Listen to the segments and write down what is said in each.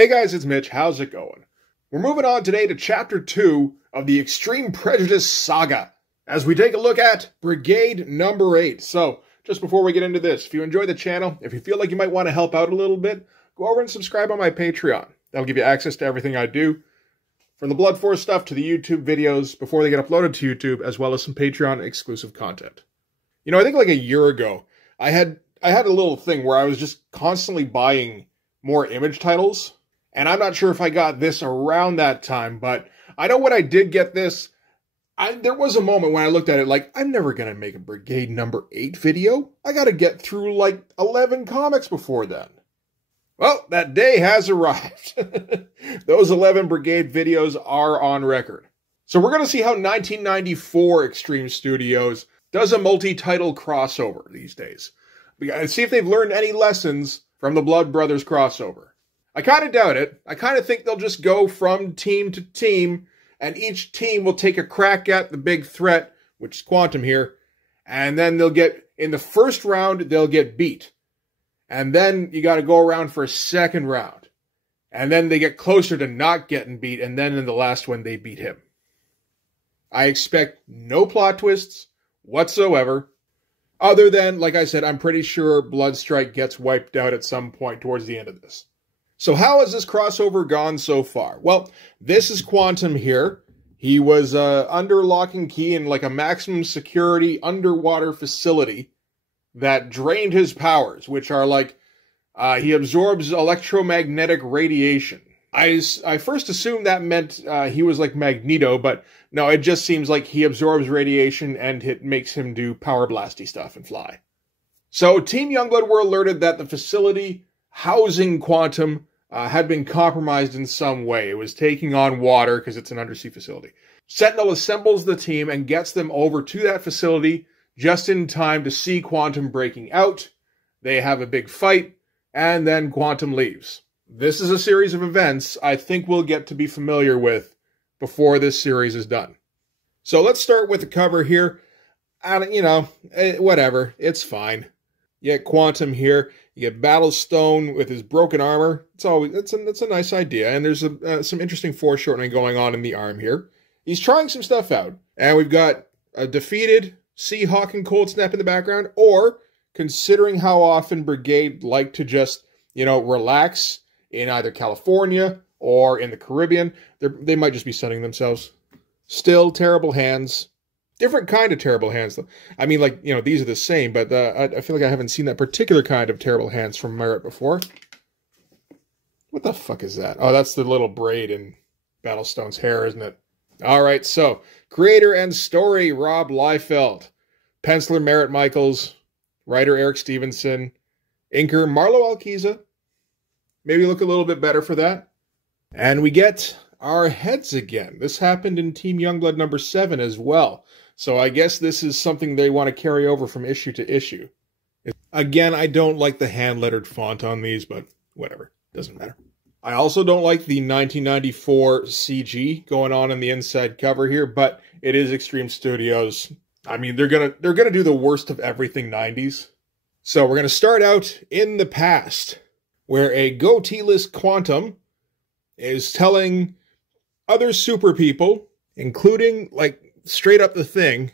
Hey guys, it's Mitch. How's it going? We're moving on today to Chapter 2 of the Extreme Prejudice saga as we take a look at Brigade number 8. So, just before we get into this, if you enjoy the channel, if you feel like you might want to help out a little bit, go over and subscribe on my Patreon. That'll give you access to everything I do, from the Blood Force stuff to the YouTube videos before they get uploaded to YouTube, as well as some Patreon exclusive content. You know, I think like a year ago, I had a little thing where I was just constantly buying more image titles. And I'm not sure if I got this around that time, but I know when I did get this, there was a moment when I looked at it like, I'm never going to make a Brigade number 8 video. I got to get through like 11 comics before then. Well, that day has arrived. Those 11 Brigade videos are on record. So we're going to see how 1994 Extreme Studios does a multi-title crossover these days. We got to see if they've learned any lessons from the Blood Brothers crossover. I kind of doubt it. I kind of think they'll just go from team to team, and each team will take a crack at the big threat, which is Quantum here, and then they'll get, in the first round, they'll get beat. And then you got to go around for a second round. And then they get closer to not getting beat, and then in the last one, they beat him. I expect no plot twists whatsoever, other than, like I said, I'm pretty sure Bloodstrike gets wiped out at some point towards the end of this. So how has this crossover gone so far? Well, this is Quantum here. He was under lock and key in like a maximum security underwater facility that drained his powers, which are like, he absorbs electromagnetic radiation. I first assumed that meant he was like Magneto, but no, it just seems like he absorbs radiation and it makes him do power blasty stuff and fly. So Team Youngblood were alerted that the facility housing Quantum had been compromised in some way. It was taking on water because it's an undersea facility. Sentinel assembles the team and gets them over to that facility just in time to see Quantum breaking out. They have a big fight, and then Quantum leaves. This is a series of events I think we'll get to be familiar with before this series is done. So let's start with the cover here. You know, whatever. It's fine. You get Quantum here. You get Battlestone with his broken armor. It's a nice idea, and there's some interesting foreshortening going on in the arm here. He's trying some stuff out, and we've got a defeated Seahawk and Cold Snap in the background, or considering how often Brigade like to just, you know, relax in either California or in the Caribbean, they might just be sunning themselves. Still terrible hands. Different kind of terrible hands, though. I mean, like, you know, these are the same, but I feel like I haven't seen that particular kind of terrible hands from Marat before. What the fuck is that? Oh, that's the little braid in Battlestone's hair, isn't it? All right, so, creator and story, Rob Liefeld. Penciler, Marat Mychaels. Writer, Eric Stevenson. Inker, Marlo Alquiza. Maybe look a little bit better for that. And we get our heads again. This happened in Team Youngblood number 7 as well. So I guess this is something they want to carry over from issue to issue. Again, I don't like the hand-lettered font on these, but whatever. Doesn't matter. I also don't like the 1994 CG going on in the inside cover here, but it is Extreme Studios. I mean, they're gonna do the worst of everything 90s. So we're gonna start out in the past, where a goatee-less Quantum is telling other super people, including, like, straight up the Thing,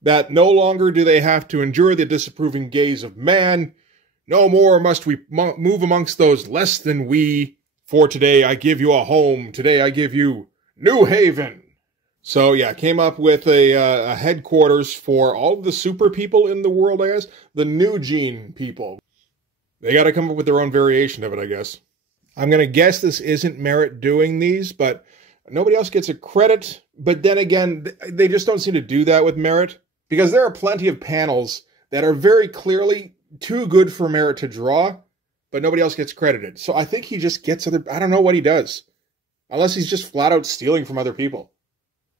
that no longer do they have to endure the disapproving gaze of man. No more must we move amongst those less than we. For today I give you a home. Today I give you New Haven. So yeah, came up with a headquarters for all of the super people in the world, I guess. The New Gene people. They got to come up with their own variation of it, I guess. I'm going to guess this isn't Marat doing these, but nobody else gets a credit. But then again, they just don't seem to do that with Marat, because there are plenty of panels that are very clearly too good for Marat to draw, but nobody else gets credited. So I think he just gets other... I don't know what he does. Unless he's just flat out stealing from other people.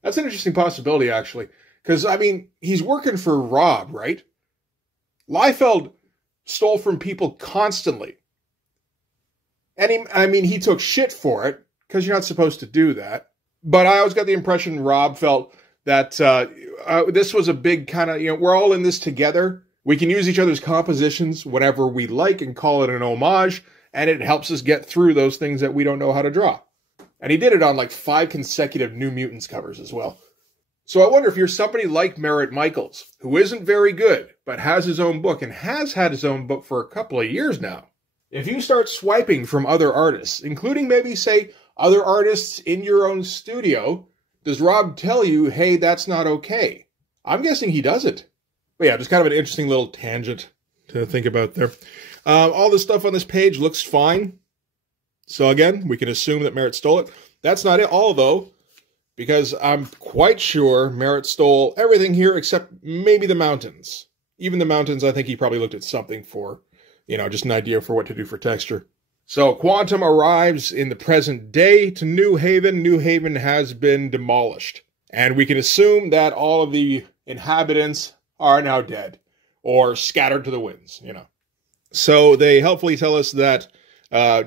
That's an interesting possibility, actually. Because, I mean, he's working for Rob, right? Liefeld stole from people constantly. And he took shit for it, because you're not supposed to do that. But I always got the impression Rob felt that this was a big kind of, you know, we're all in this together. We can use each other's compositions whenever we like and call it an homage. and it helps us get through those things that we don't know how to draw. And he did it on like 5 consecutive New Mutants covers as well. So I wonder if you're somebody like Marat Mychaels, who isn't very good, but has his own book and has had his own book for a couple of years now. If you start swiping from other artists, including maybe, say, other artists in your own studio, does Rob tell you, hey, that's not okay? I'm guessing he doesn't. But yeah, just kind of an interesting little tangent to think about there. All the stuff on this page looks fine. So again, we can assume that Marat stole it. That's not it all, though, because I'm quite sure Marat stole everything here except maybe the mountains. Even the mountains, I think he probably looked at something for, you know, just an idea for what to do for texture. So Quantum arrives in the present day to New Haven. New Haven has been demolished. And we can assume that all of the inhabitants are now dead or scattered to the winds, you know. So they helpfully tell us that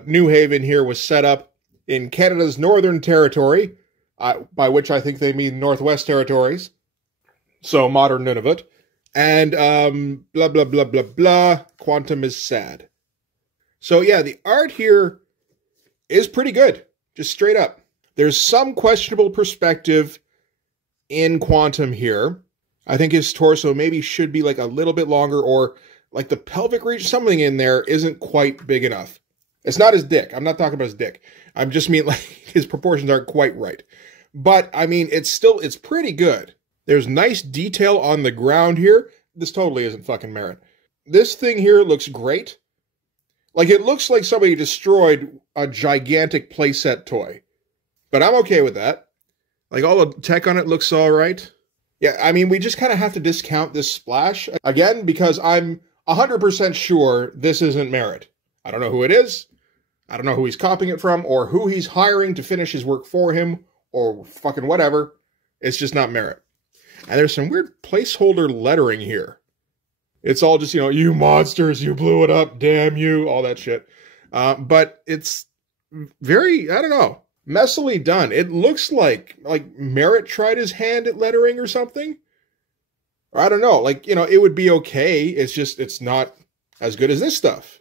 New Haven here was set up in Canada's Northern Territory, by which I think they mean Northwest Territories, so modern Nunavut, and blah, blah, blah, blah, blah, Quantum is sad. So yeah, the art here is pretty good, just straight up. There's some questionable perspective in Quantum here. I think his torso maybe should be like a little bit longer, or like the pelvic region, something in there isn't quite big enough. It's not his dick. I'm not talking about his dick. I'm just mean like his proportions aren't quite right. But I mean, it's pretty good. There's nice detail on the ground here. This totally isn't fucking Marat. This thing here looks great. Like, it looks like somebody destroyed a gigantic playset toy. But I'm okay with that. Like, all the tech on it looks all right. Yeah, I mean, we just kind of have to discount this splash. Again, because I'm 100% sure this isn't Marat. I don't know who it is. I don't know who he's copying it from, or who he's hiring to finish his work for him, or fucking whatever. It's just not Marat. And there's some weird placeholder lettering here. It's all just, you know, you monsters, you blew it up, damn you, all that shit. But it's very, I don't know, messily done. It looks like Marat tried his hand at lettering or something. Or I don't know, like, you know, it would be okay. It's just, it's not as good as this stuff.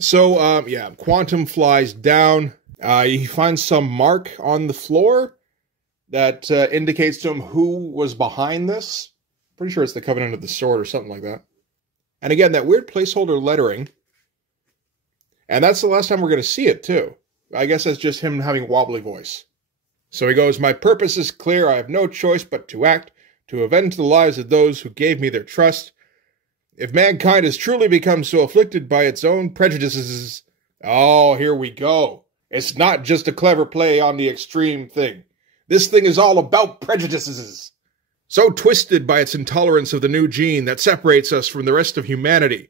So, yeah, Quantum flies down. He finds some mark on the floor that indicates to him who was behind this. Pretty sure it's the Covenant of the Sword or something like that. And again, that weird placeholder lettering. And that's the last time we're going to see it, too. I guess that's just him having a wobbly voice. So he goes, "My purpose is clear. I have no choice but to act, to avenge the lives of those who gave me their trust. If mankind has truly become so afflicted by its own prejudices..." Oh, here we go. It's not just a clever play on the extreme thing. This thing is all about prejudices. So twisted by its intolerance of the new gene that separates us from the rest of humanity.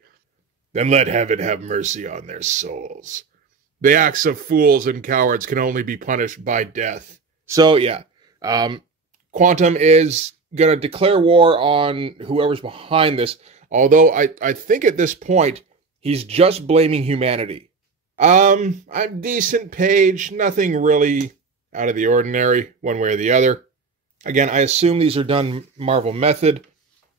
Then let heaven have mercy on their souls. The acts of fools and cowards can only be punished by death. So, yeah. Quantum is going to declare war on whoever's behind this. Although, I think at this point, he's just blaming humanity. I'm decent page. Nothing really out of the ordinary, one way or the other. Again, I assume these are done Marvel method,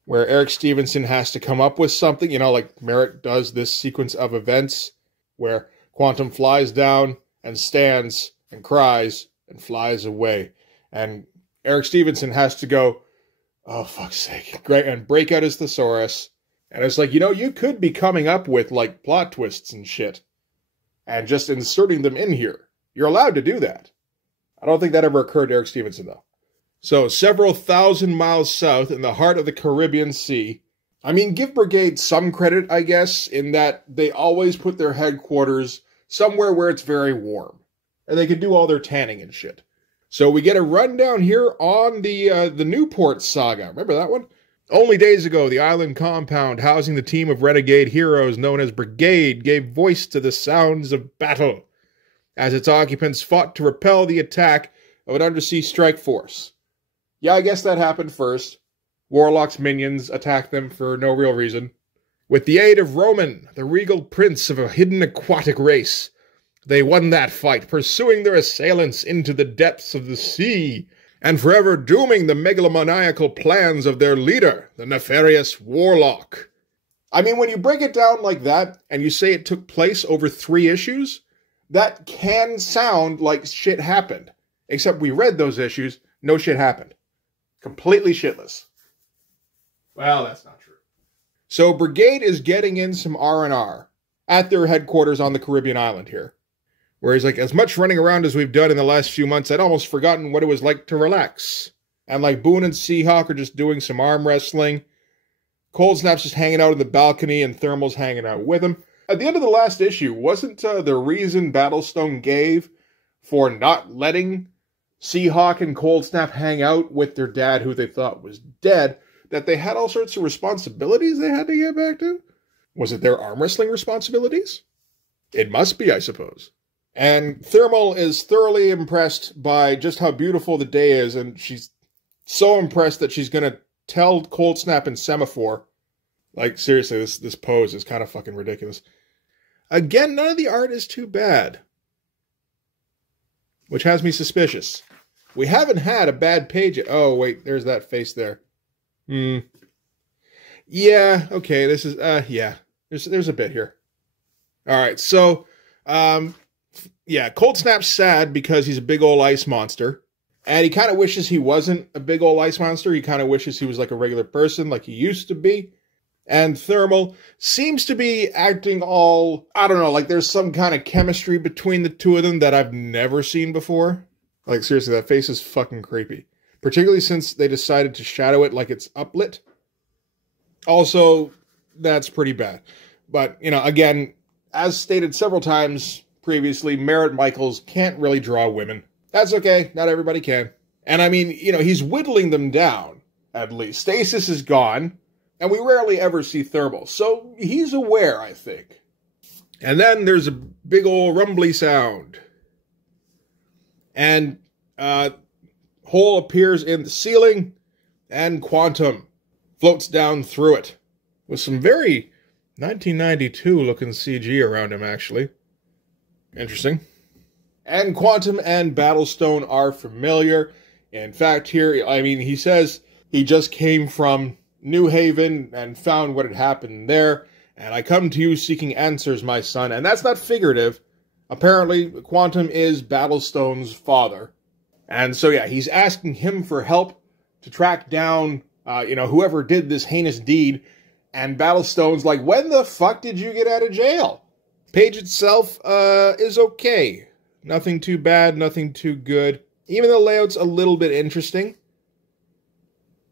where Eric Stevenson has to come up with something, you know, like Marat does this sequence of events, where Quantum flies down and stands and cries and flies away. And Eric Stevenson has to go, oh, fuck's sake, great, and break out his thesaurus. And it's like, you know, you could be coming up with, like, plot twists and shit, and just inserting them in here. You're allowed to do that. I don't think that ever occurred to Eric Stevenson, though. So, several thousand miles south in the heart of the Caribbean Sea. I mean, give Brigade some credit, I guess, in that they always put their headquarters somewhere where it's very warm. And they can do all their tanning and shit. So we get a rundown here on the Newport saga. Remember that one? Only days ago, the island compound housing the team of renegade heroes known as Brigade gave voice to the sounds of battle, as its occupants fought to repel the attack of an undersea strike force. Yeah, I guess that happened first. Warlock's minions attacked them for no real reason. With the aid of Roman, the regal prince of a hidden aquatic race, they won that fight, pursuing their assailants into the depths of the sea, and forever dooming the megalomaniacal plans of their leader, the nefarious Warlock. I mean, when you break it down like that, and you say it took place over 3 issues, that can sound like shit happened. Except we read those issues, no shit happened. Completely shitless. Well, that's not true. So Brigade is getting in some R&R at their headquarters on the Caribbean island here. Where he's like, as much running around as we've done in the last few months, I'd almost forgotten what it was like to relax. And like Boone and Seahawk are just doing some arm wrestling. Cold Snap's just hanging out in the balcony and Thermal's hanging out with him. At the end of the last issue, wasn't the reason Battlestone gave for not letting Seahawk and Cold Snap hang out with their dad, who they thought was dead, that they had all sorts of responsibilities they had to get back to? Was it their arm wrestling responsibilities? It must be, I suppose. And Thermal is thoroughly impressed by just how beautiful the day is, and she's so impressed that she's going to tell Cold Snap and Semaphore. Like, seriously, this pose is kind of fucking ridiculous. Again, none of the art is too bad. Which has me suspicious. We haven't had a bad page yet. Oh, wait, there's that face there. Yeah, okay, this is, yeah. There's a bit here. Alright, so, yeah, Cold Snap's sad because he's a big old ice monster. And he kind of wishes he wasn't a big old ice monster. He kind of wishes he was like a regular person, like he used to be. And Thermal seems to be acting all, I don't know, like there's some kind of chemistry between the two of them that I've never seen before. Like, seriously, that face is fucking creepy. Particularly since they decided to shadow it like it's uplit. Also, that's pretty bad. But, you know, again, as stated several times previously, Marat Mychaels can't really draw women. That's okay, not everybody can. And I mean, you know, he's whittling them down, at least. Stasis is gone, and we rarely ever see Thermal, so he's aware, I think. And then there's a big old rumbly sound. And, hole appears in the ceiling, and Quantum floats down through it. With some very 1992-looking CG around him, actually. Interesting. And Quantum and Battlestone are familiar. In fact, here, I mean, he says he just came from New Haven and found what had happened there. And I come to you seeking answers, my son. And that's not figurative. Apparently, Quantum is Battlestone's father. And so, yeah, he's asking him for help to track down, you know, whoever did this heinous deed. And Battlestone's like, when the fuck did you get out of jail? Page itself, is okay. Nothing too bad, nothing too good. Even the layout's a little bit interesting.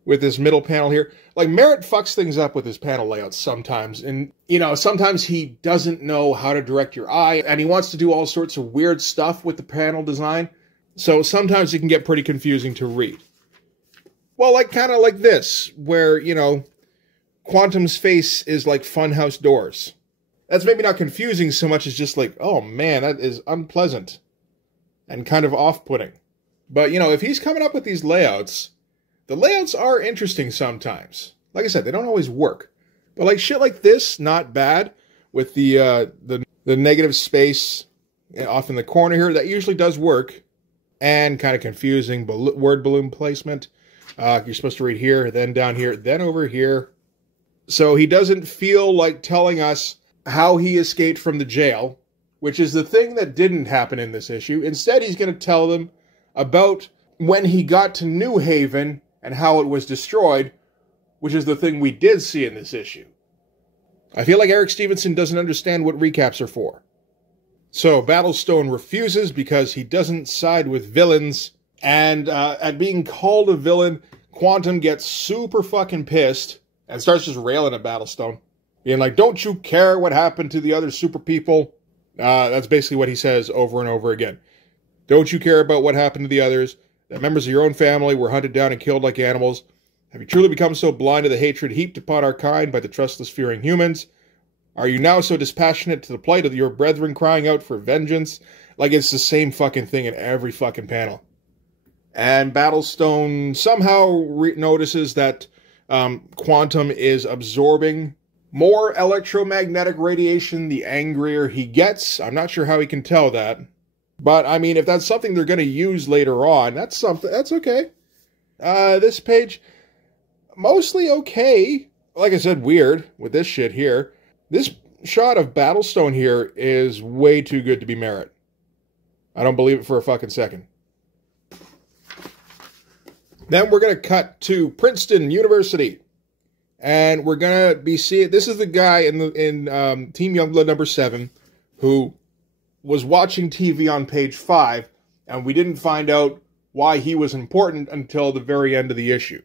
With this middle panel here. Like, Marat fucks things up with his panel layouts sometimes. And, you know, sometimes he doesn't know how to direct your eye. And he wants to do all sorts of weird stuff with the panel design. So sometimes it can get pretty confusing to read. Well, like, kind of like this. Where, you know, Quantum's face is like funhouse doors. That's maybe not confusing so much as just like, oh man, that is unpleasant. And kind of off-putting. But, you know, if he's coming up with these layouts, the layouts are interesting sometimes. Like I said, they don't always work. But like shit like this, not bad. With the negative space off in the corner here, that usually does work. And kind of confusing word balloon placement. You're supposed to read here, then down here, then over here. So he doesn't feel like telling us how he escaped from the jail, which is the thing that didn't happen in this issue. Instead, he's going to tell them about when he got to New Haven and how it was destroyed, which is the thing we did see in this issue. I feel like Eric Stevenson doesn't understand what recaps are for. So Battlestone refuses because he doesn't side with villains, and at being called a villain, Quantum gets super fucking pissed and starts just railing at Battlestone. Being like, don't you care what happened to the other super people? That's basically what he says over and over again. Don't you care about what happened to the others? That members of your own family were hunted down and killed like animals? Have you truly become so blind to the hatred heaped upon our kind by the trustless fearing humans? Are you now so dispassionate to the plight of your brethren crying out for vengeance? Like it's the same fucking thing in every fucking panel. And Battlestone somehow notices that Quantum is absorbing more electromagnetic radiation the angrier he gets. I'm not sure how he can tell that. But, I mean, if that's something they're going to use later on, that's okay. This page, mostly okay like I said, weird with this shit here. This shot of Battlestone here is way too good to be Marat. I don't believe it for a fucking second. Then we're going to cut to Princeton University. And we're going to be seeing... This is the guy in Team Youngblood number 7 who was watching TV on page 5, and we didn't find out why he was important until the very end of the issue.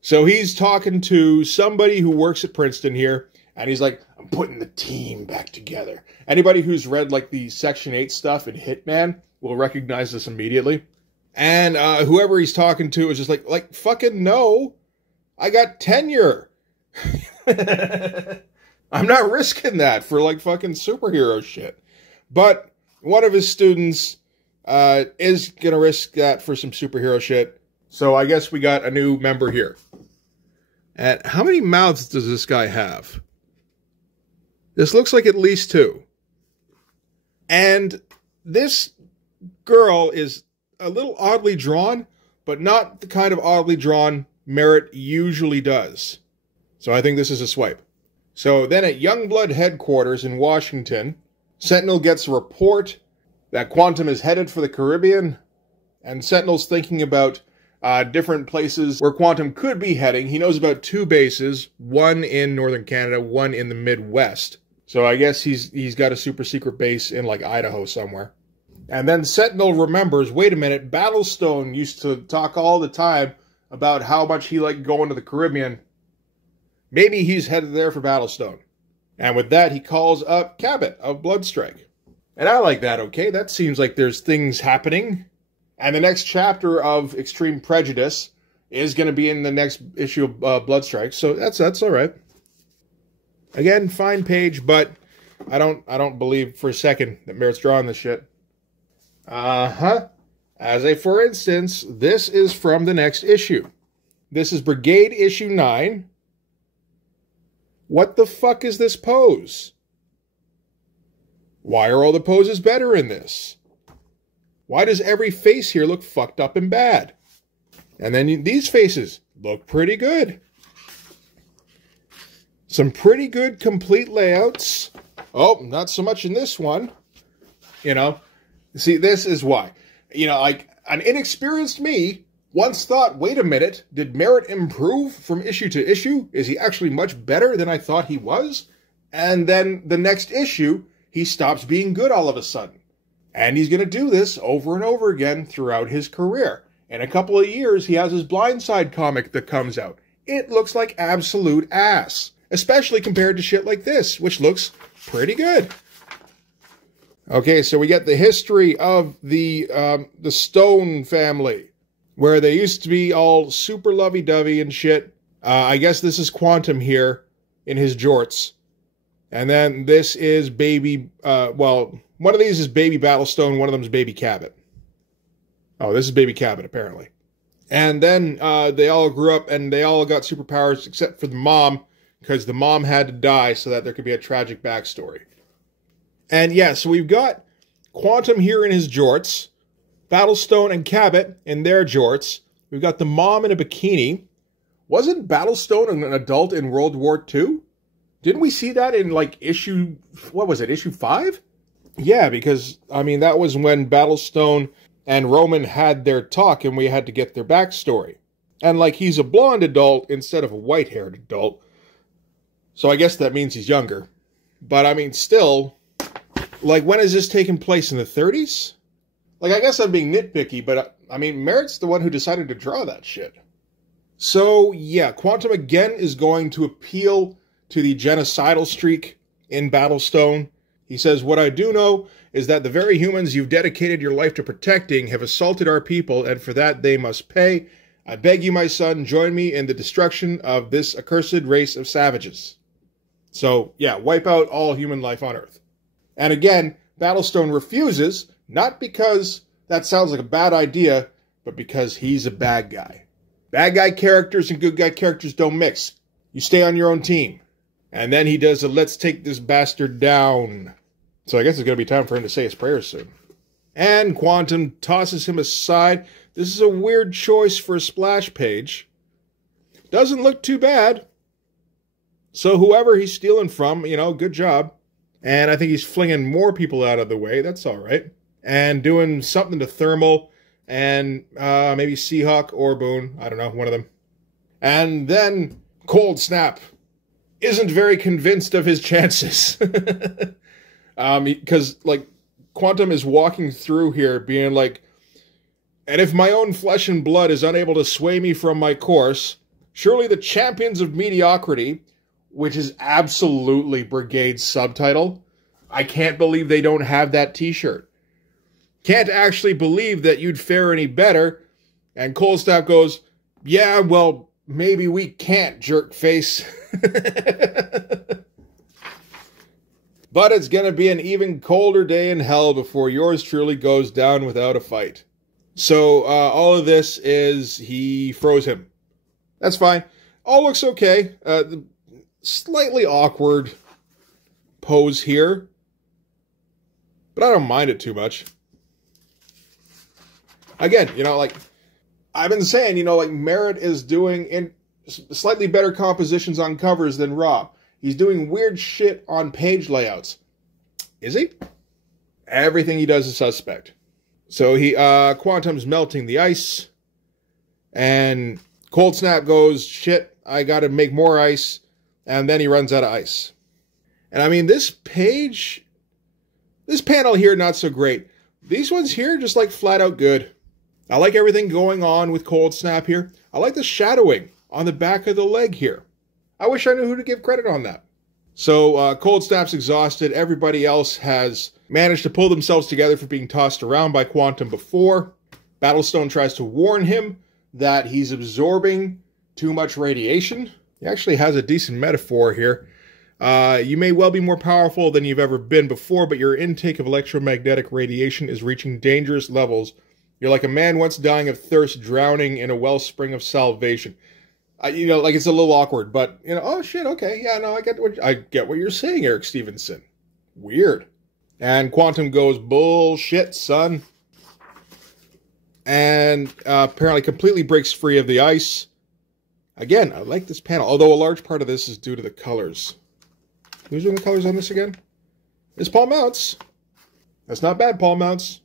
So he's talking to somebody who works at Princeton here, and he's like, I'm putting the team back together. Anybody who's read like the Section 8 stuff in Hitman will recognize this immediately. And whoever he's talking to is just like fucking no, I got tenure. I'm not risking that for like fucking superhero shit. But one of his students is going to risk that for some superhero shit. So I guess we got a new member here. And how many mouths does this guy have? This looks like at least 2. And this girl is a little oddly drawn, but not the kind of oddly drawn Marat usually does. So I think this is a swipe. So then at Youngblood headquarters in Washington, Sentinel gets a report that Quantum is headed for the Caribbean, and Sentinel's thinking about different places where Quantum could be heading. He knows about 2 bases, one in northern Canada, one in the Midwest. So I guess he's got a super secret base in like Idaho somewhere. And then Sentinel remembers, wait a minute, Battlestone used to talk all the time about how much he liked going to the Caribbean. Maybe he's headed there for Battlestone. And with that, he calls up Cabot of Bloodstrike. And I like that, okay? That seems like there's things happening. And the next chapter of Extreme Prejudice is going to be in the next issue of Bloodstrike. So that's all right. Again, fine page, but I don't believe for a second that Marat's drawing this shit. As a for instance, this is from the next issue. This is Brigade issue 9. What the fuck is this pose? Why are all the poses better in this? Why does every face here look fucked up and bad? And then these faces look pretty good. Some pretty good complete layouts. Oh, not so much in this one. You know, see, this is why. You know, like, an inexperienced me once thought, wait a minute, did Marat improve from issue to issue? Is he actually much better than I thought he was? And then the next issue, he stops being good all of a sudden. And he's going to do this over and over again throughout his career. In a couple of years, he has his Blindside comic that comes out. It looks like absolute ass. Especially compared to shit like this, which looks pretty good. Okay, so we get the history of the Stone family, where they used to be all super lovey-dovey and shit. I guess this is Quantum here in his jorts. And then this is baby, well, one of these is baby Battlestone, one of them is baby Cabot. Oh, this is baby Cabot, apparently. And then they all grew up and they all got superpowers except for the mom, because the mom had to die so that there could be a tragic backstory. And yeah, so we've got Quantum here in his jorts, Battlestone and Cabot in their jorts. We've got the mom in a bikini. Wasn't Battlestone an adult in World War II? Didn't we see that in, like, issue... What was it, issue 5? Yeah, because, I mean, that was when Battlestone and Roman had their talk and we had to get their backstory. And, like, he's a blonde adult instead of a white-haired adult. So I guess that means he's younger. But, I mean, still... Like, when is this taking place? In the 30s? Like, I guess I'm being nitpicky, but, I mean, Marat's the one who decided to draw that shit. So, yeah, Quantum again is going to appeal to the genocidal streak in Battlestone. He says, what I do know is that the very humans you've dedicated your life to protecting have assaulted our people, and for that they must pay. I beg you, my son, join me in the destruction of this accursed race of savages. So, yeah, wipe out all human life on Earth. And again, Battlestone refuses, not because that sounds like a bad idea, but because he's a bad guy. Bad guy characters and good guy characters don't mix. You stay on your own team. And then he does a let's take this bastard down. So I guess it's going to be time for him to say his prayers soon. And Quantum tosses him aside. This is a weird choice for a splash page. Doesn't look too bad. So whoever he's stealing from, you know, good job. And I think he's flinging more people out of the way. That's all right. And doing something to Thermal and maybe Seahawk or Boone. I don't know, one of them. And then Cold Snap isn't very convinced of his chances. Because, like, Quantum is walking through here being like, and if my own flesh and blood is unable to sway me from my course, surely the champions of mediocrity, which is absolutely Brigade's subtitle. I can't believe they don't have that t-shirt. Can't actually believe that you'd fare any better. And Cold Snap goes, yeah, well, maybe we can't, jerk face. But it's going to be an even colder day in hell before yours truly goes down without a fight. So all of this is he froze him. That's fine. All looks okay. The slightly awkward pose here. But I don't mind it too much. Again, you know, like, I've been saying, you know, like, Marat is doing in slightly better compositions on covers than Rob. He's doing weird shit on page layouts. Is he? Everything he does is suspect. So Quantum's melting the ice. And Cold Snap goes, shit, I gotta make more ice. And then he runs out of ice. And I mean, this panel here, not so great. These ones here, just like flat out good. I like everything going on with Cold Snap here. I like the shadowing on the back of the leg here. I wish I knew who to give credit on that. So Cold Snap's exhausted. Everybody else has managed to pull themselves together for being tossed around by Quantum before. Battlestone tries to warn him that he's absorbing too much radiation. He actually has a decent metaphor here. You may well be more powerful than you've ever been before, but your intake of electromagnetic radiation is reaching dangerous levels. You're like a man once dying of thirst, drowning in a wellspring of salvation. You know, like, it's a little awkward, but, you know, oh shit, okay, yeah, no, I get what you're saying, Eric Stevenson. Weird. And Quantum goes, bullshit, son. And apparently completely breaks free of the ice. Again, I like this panel, although a large part of this is due to the colors. Who's doing the colors on this again? It's Paul Mounts. That's not bad, Paul Mounts.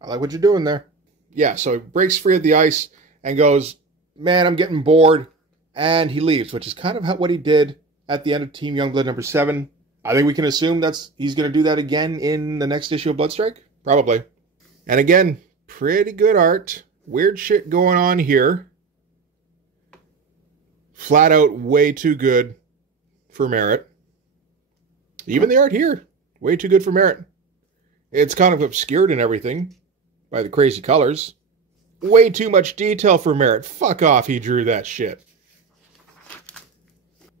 I like what you're doing there. Yeah, so he breaks free of the ice and goes, man, I'm getting bored. And he leaves, which is kind of what he did at the end of Team Youngblood number 7. I think we can assume he's going to do that again in the next issue of Bloodstrike. Probably. And again, pretty good art. Weird shit going on here. Flat out way too good for Marat. Even the art here, way too good for Marat. It's kind of obscured and everything by the crazy colors. Way too much detail for Marat. Fuck off, he drew that shit.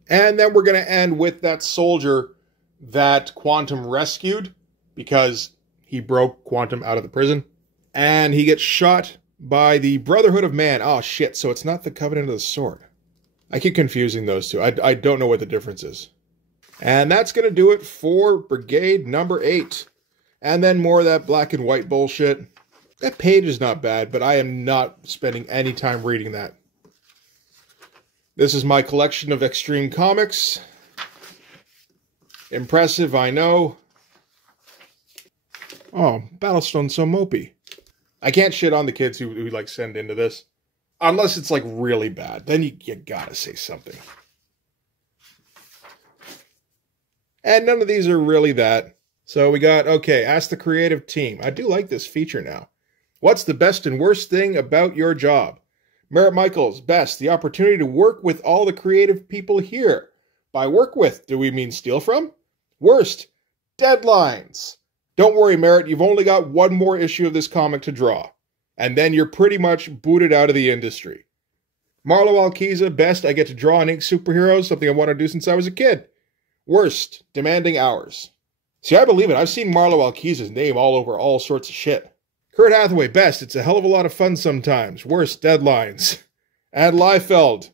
And then we're going to end with that soldier that Quantum rescued because he broke Quantum out of the prison. And he gets shot by the Brotherhood of Man. Oh, shit, so it's not the Covenant of the Sword. I keep confusing those two. I don't know what the difference is. And that's going to do it for Brigade number 8. And then more of that black and white bullshit. That page is not bad, but I am not spending any time reading that. This is my collection of Extreme Comics. Impressive, I know. Oh, Battlestone's so mopey. I can't shit on the kids who like send into this. Unless it's like really bad. Then you gotta say something. And none of these are really that. So we got, okay, ask the creative team. I do like this feature now. What's the best and worst thing about your job? Marat Mychaels, best, the opportunity to work with all the creative people here. By work with, do we mean steal from? Worst, deadlines. Don't worry, Marat, you've only got one more issue of this comic to draw. And then you're pretty much booted out of the industry. Marlo Alquiza, best, I get to draw and ink superheroes, something I wanted to do since I was a kid. Worst, demanding hours. See, I believe it. I've seen Marlo Alquiza's name all over all sorts of shit. Kurt Hathaway, best, it's a hell of a lot of fun sometimes. Worst, deadlines. And Liefeld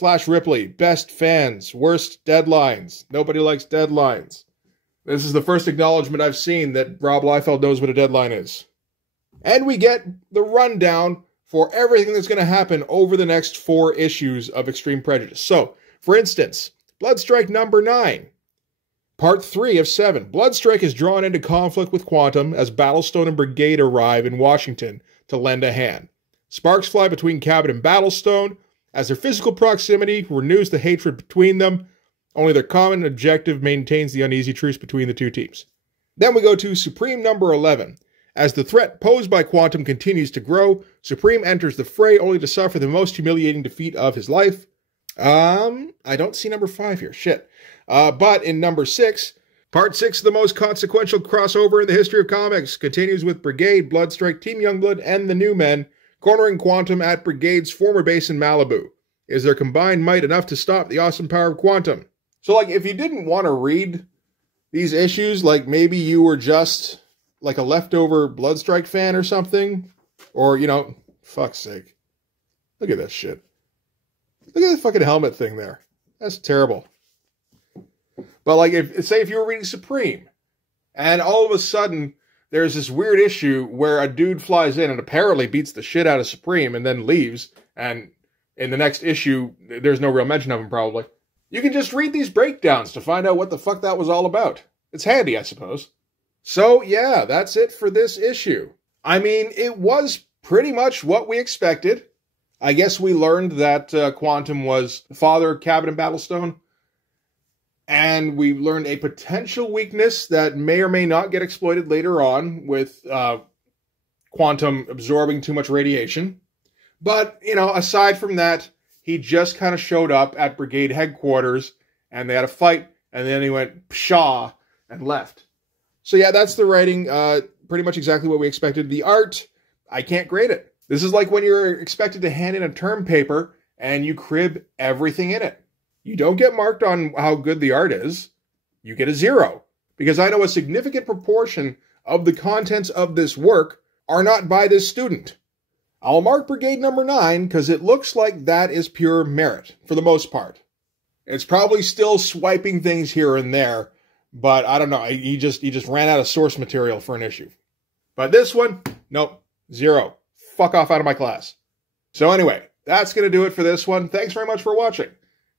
/ Ripley, best, fans. Worst, deadlines. Nobody likes deadlines. This is the first acknowledgement I've seen that Rob Liefeld knows what a deadline is. And we get the rundown for everything that's going to happen over the next 4 issues of Extreme Prejudice. So, for instance, Bloodstrike number 9. Part 3 of 7. Bloodstrike is drawn into conflict with Quantum as Battlestone and Brigade arrive in Washington to lend a hand. Sparks fly between Cabot and Battlestone as their physical proximity renews the hatred between them. Only their common objective maintains the uneasy truce between the two teams. Then we go to Supreme number 11. As the threat posed by Quantum continues to grow, Supreme enters the fray only to suffer the most humiliating defeat of his life. I don't see number 5 here. Shit. But in number 6, Part 6 of the most consequential crossover in the history of comics continues with Brigade, Bloodstrike, Team Youngblood, and the New Men cornering Quantum at Brigade's former base in Malibu. Is their combined might enough to stop the awesome power of Quantum? So, like, if you didn't want to read these issues, like, maybe you were just, like, a leftover Bloodstrike fan or something, or, you know, fuck's sake. Look at that shit. Look at the fucking helmet thing there. That's terrible. But, like, if you were reading Supreme, and all of a sudden, there's this weird issue where a dude flies in and apparently beats the shit out of Supreme and then leaves, and in the next issue, there's no real mention of him, probably. You can just read these breakdowns to find out what the fuck that was all about. It's handy, I suppose. So, yeah, that's it for this issue. I mean, it was pretty much what we expected. I guess we learned that Quantum was the father of Cabot and Battlestone. And we learned a potential weakness that may or may not get exploited later on with Quantum absorbing too much radiation. But, you know, aside from that, he just kind of showed up at Brigade headquarters, and they had a fight, and then he went pshaw and left. So yeah, that's the writing, pretty much exactly what we expected. The art, I can't grade it. This is like when you're expected to hand in a term paper, and you crib everything in it. You don't get marked on how good the art is. You get a 0. Because I know a significant proportion of the contents of this work are not by this student. I'll mark Brigade number 9 because it looks like that is pure merit, for the most part. It's probably still swiping things here and there, but I don't know. He just ran out of source material for an issue. But this one, nope, 0. Fuck off out of my class. So anyway, that's going to do it for this one. Thanks very much for watching.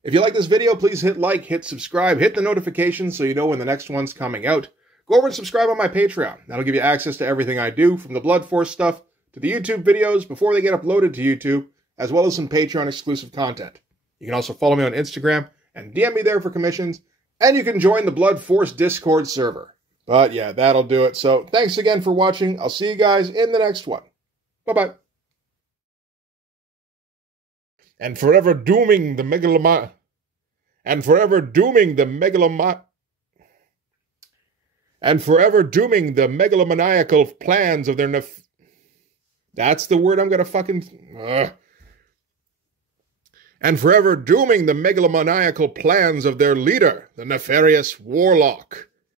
If you like this video, please hit like, hit subscribe, hit the notifications so you know when the next one's coming out. Go over and subscribe on my Patreon. That'll give you access to everything I do, from the Blood Force stuff to the YouTube videos before they get uploaded to YouTube, as well as some Patreon exclusive content. You can also follow me on Instagram and DM me there for commissions, and you can join the Blood Force Discord server. But yeah, that'll do it. So thanks again for watching. I'll see you guys in the next one. Bye-bye. And forever dooming the megalomaniacal plans of their that's the word I'm gonna fucking and forever dooming the megalomaniacal plans of their leader, the nefarious warlock.